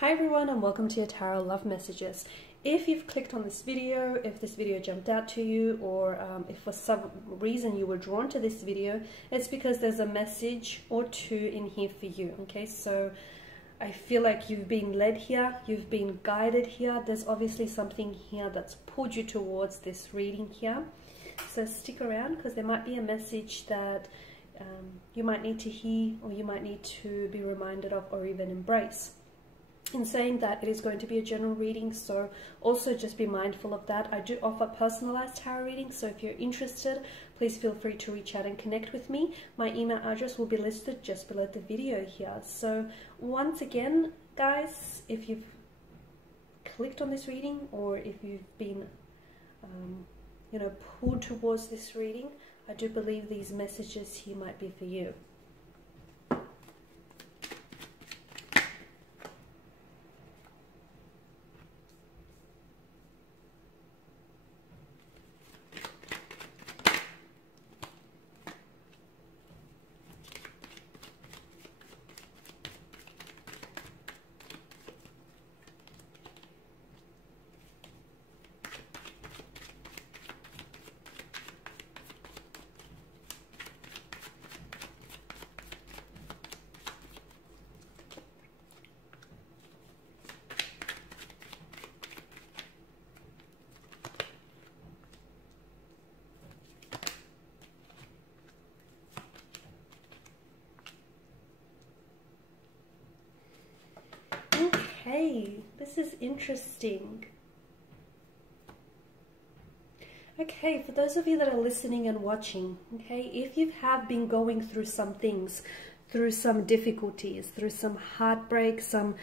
Hi everyone, and welcome to your Tarot Love Messages. If you've clicked on this video, if this video jumped out to you, or if for some reason you were drawn to this video, it's because there's a message or two in here for you. Okay, so I feel like you've been led here, you've been guided here. There's obviously something here that's pulled you towards this reading here. So stick around, because there might be a message that you might need to hear, or you might need to be reminded of, or even embrace. In saying that, it is going to be a general reading, so also just be mindful of that. I do offer personalized tarot readings, so if you're interested, please feel free to reach out and connect with me. My email address will be listed just below the video here. So once again, guys, if you've clicked on this reading, or if you've been pulled towards this reading, I do believe these messages here might be for you. Okay, this is interesting. Okay, for those of you that are listening and watching, okay, if you have been going through some things, through some difficulties, through some heartbreak, some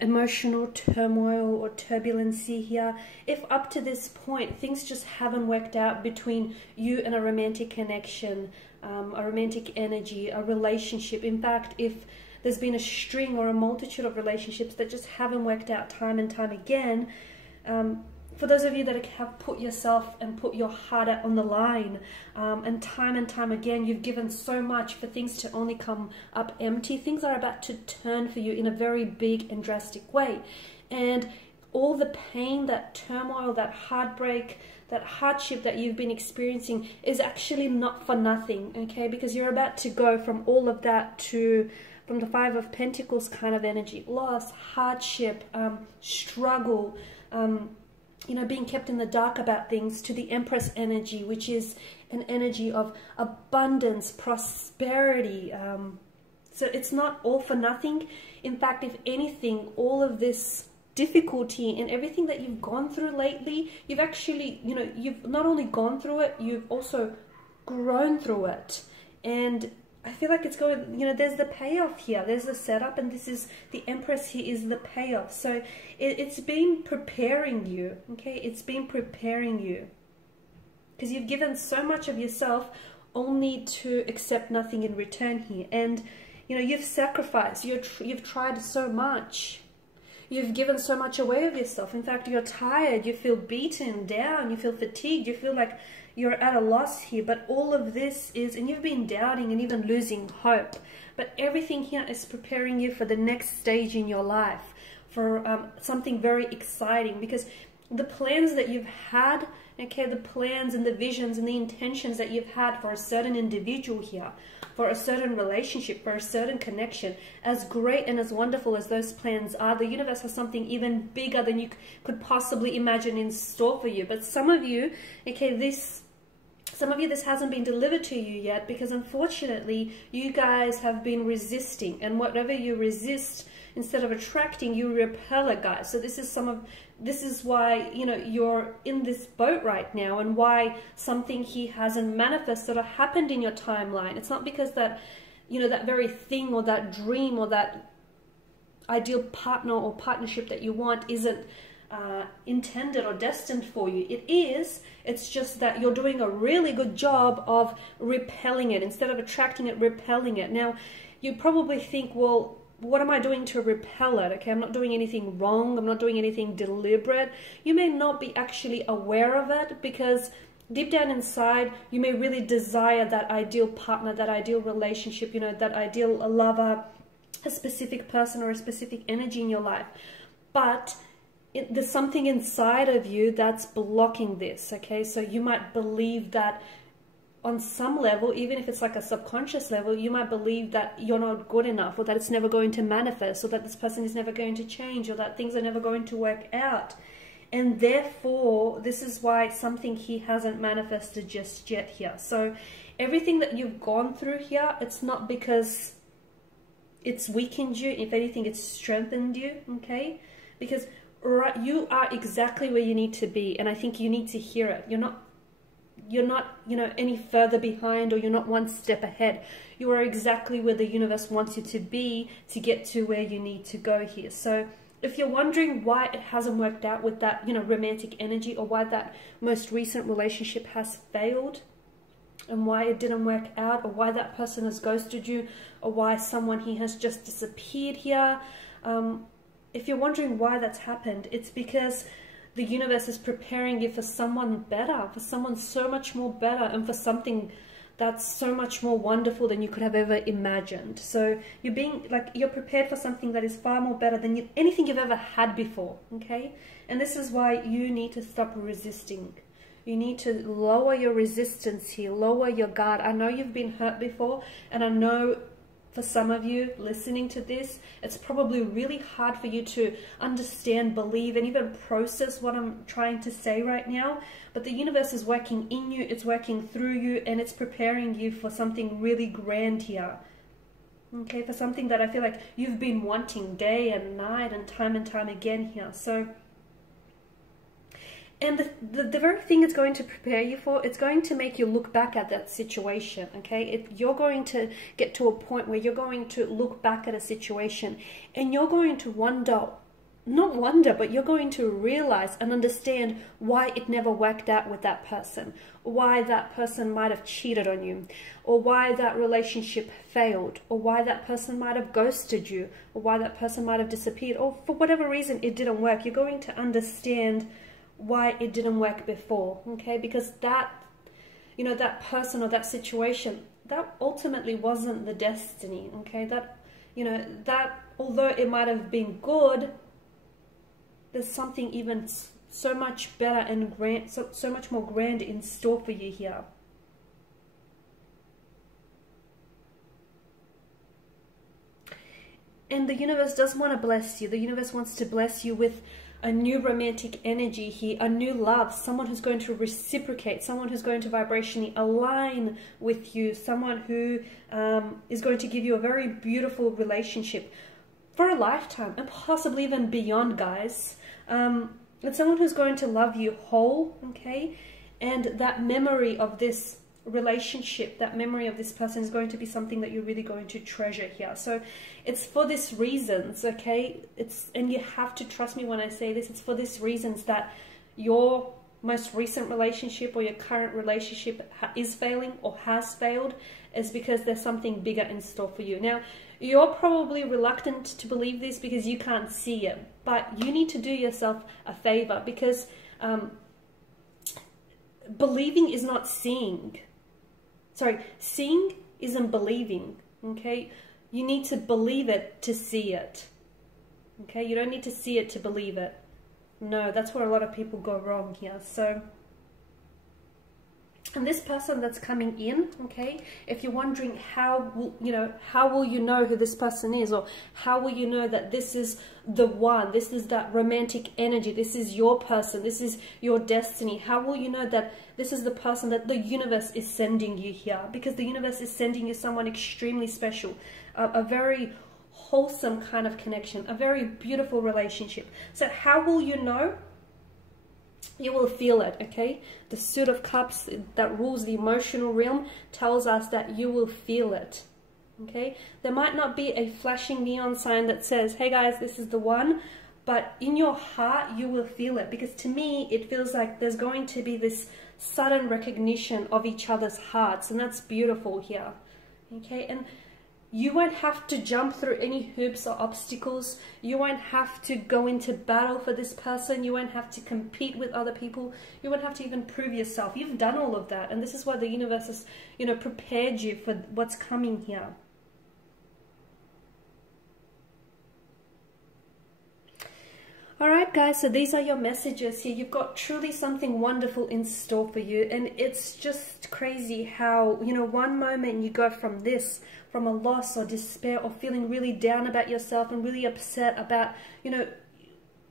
emotional turmoil or turbulency here, if up to this point things just haven't worked out between you and a romantic connection, a romantic energy, a relationship, in fact, if there's been a string or a multitude of relationships that just haven't worked out time and time again, for those of you that have put yourself and put your heart out on the line, and time again you've given so much for things to only come up empty, things are about to turn for you in a very big and drastic way. And all the pain, that turmoil, that heartbreak, that hardship that you've been experiencing is actually not for nothing, okay? Because you're about to go from all of that to, from the Five of Pentacles kind of energy, loss, hardship, struggle, being kept in the dark about things, to the Empress energy, which is an energy of abundance, prosperity. So it's not all for nothing. In fact, if anything, all of this difficulty and everything that you've gone through lately, you've actually, you've not only gone through it, you've also grown through it. And I feel like it's going, there's the payoff here, there's the setup, and this is the Empress here is the payoff. So it's been preparing you, okay? It's been preparing you, because you've given so much of yourself only to accept nothing in return here. And, you've sacrificed, you've tried so much. You've given so much away of yourself. In fact, you're tired, you feel beaten down, you feel fatigued, you feel like you're at a loss here. But all of this is, and you've been doubting and even losing hope. But everything here is preparing you for the next stage in your life, for something very exciting. Because the plans that you've had, okay, the plans and the visions and the intentions that you've had for a certain individual here, for a certain relationship, for a certain connection, as great and as wonderful as those plans are, the universe has something even bigger than you could possibly imagine in store for you. But some of you, okay, this hasn't been delivered to you yet, because unfortunately you guys have been resisting, and whatever you resist, instead of attracting, you repel it, guys. So this is why you're in this boat right now, and why something here hasn't manifested or happened in your timeline. It's not because that that very thing or that dream or that ideal partner or partnership that you want isn't intended or destined for you. It is. It's just that you're doing a really good job of repelling it. Instead of attracting it, repelling it. Now, you probably think, well, what am I doing to repel it? Okay, I'm not doing anything wrong. I'm not doing anything deliberate. You may not be actually aware of it, because deep down inside, you may really desire that ideal partner, that ideal relationship, that ideal lover, a specific person or a specific energy in your life, but there's something inside of you that's blocking this, okay? So you might believe that on some level, even if it's like a subconscious level, you might believe that you're not good enough, or that it's never going to manifest, or that this person is never going to change, or that things are never going to work out. And therefore, this is why something he hasn't manifested just yet here. So everything that you've gone through here, it's not because it's weakened you. If anything, it's strengthened you, okay? Because you are exactly where you need to be, and I think you need to hear it. You're not, you know, any further behind, or you're not one step ahead. You are exactly where the universe wants you to be to get to where you need to go here. So if you're wondering why it hasn't worked out with that, you know, romantic energy, or why that most recent relationship has failed, and why it didn't work out, or why that person has ghosted you, or why someone he has just disappeared here, if you're wondering why that's happened, it's because the universe is preparing you for someone better, for someone so much more better, and for something that's so much more wonderful than you could have ever imagined. So you're being like, you're prepared for something that is far more better than anything you've ever had before, okay? And this is why you need to stop resisting. You need to lower your resistance here, lower your guard. I know you've been hurt before, and I know for some of you listening to this, it's probably really hard for you to understand, believe, and even process what I'm trying to say right now. But the universe is working in you, it's working through you, and it's preparing you for something really grand here. Okay, for something that I feel like you've been wanting day and night and time again here. So, and the very thing it's going to prepare you for, it's going to make you look back at that situation, okay? You're going to get to a point where you're going to look back at a situation, and you're going to wonder, not wonder, but you're going to realize and understand why it never worked out with that person, why that person might have cheated on you, or why that relationship failed, or why that person might have ghosted you, or why that person might have disappeared, or for whatever reason it didn't work. You're going to understand why it didn't work before, okay? Because that, you know, that person or that situation, that ultimately wasn't the destiny, okay? That, you know, that although it might have been good, there's something even so much better and grand, so much more grand in store for you here. And the universe does want to bless you. The universe wants to bless you with a new romantic energy here, a new love, someone who's going to reciprocate, someone who's going to vibrationally align with you, someone who is going to give you a very beautiful relationship for a lifetime, and possibly even beyond, guys. It's someone who's going to love you whole, okay? And that memory of this relationship, that memory of this person is going to be something that you're really going to treasure here. So it's for these reasons, okay? And you have to trust me when I say this, it's for these reasons that your most recent relationship or your current relationship is failing or has failed, is because there's something bigger in store for you. Now, you're probably reluctant to believe this because you can't see it, but you need to do yourself a favor, because believing is not seeing. Sorry, seeing isn't believing, okay? You need to believe it to see it, okay? You don't need to see it to believe it. No, that's where a lot of people go wrong here. So, and this person that's coming in, okay, if you're wondering how will you know who this person is, or how will you know that this is the one, this is that romantic energy, this is your person, this is your destiny, how will you know that this is the person that the universe is sending you here? Because the universe is sending you someone extremely special, a very wholesome kind of connection, a very beautiful relationship. So how will you know? You will feel it, okay? The Suit of Cups that rules the emotional realm tells us that you will feel it, okay? There might not be a flashing neon sign that says, hey guys, this is the one, but in your heart, you will feel it. Because to me, it feels like there's going to be this sudden recognition of each other's hearts, and that's beautiful here, okay? And you won't have to jump through any hoops or obstacles. You won't have to go into battle for this person. You won't have to compete with other people. You won't have to even prove yourself. You've done all of that. And this is why the universe has, you know, prepared you for what's coming here. All right, guys, so these are your messages here. You've got truly something wonderful in store for you. And it's just crazy how, you know, one moment you go from this, from a loss or despair or feeling really down about yourself and really upset about, you know,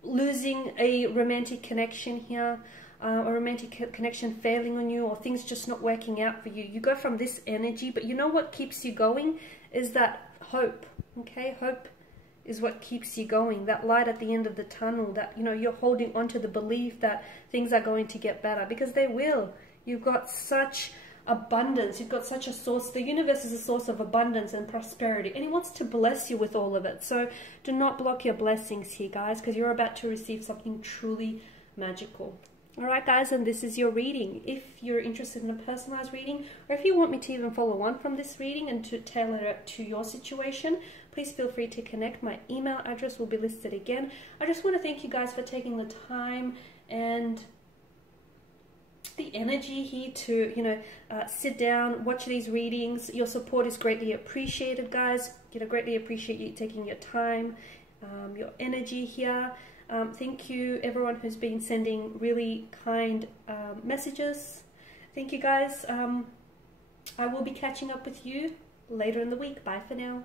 losing a romantic connection here, a romantic connection failing on you, or things just not working out for you. You go from this energy, but you know what keeps you going is that hope, okay? Hope is what keeps you going, that light at the end of the tunnel, that, you know, you're holding on to the belief that things are going to get better, because they will. You've got such abundance, you've got such a source. The universe is a source of abundance and prosperity, and it wants to bless you with all of it. So do not block your blessings here, guys, because you're about to receive something truly magical. All right, guys, and this is your reading. If you're interested in a personalized reading, or if you want me to even follow on from this reading and to tailor it to your situation, please feel free to connect. My email address will be listed again. I just want to thank you guys for taking the time and the energy here to, you know, sit down, watch these readings. Your support is greatly appreciated, guys. You know, greatly appreciate you taking your time, your energy here. Thank you, everyone who's been sending really kind messages. Thank you, guys. I will be catching up with you later in the week. Bye for now.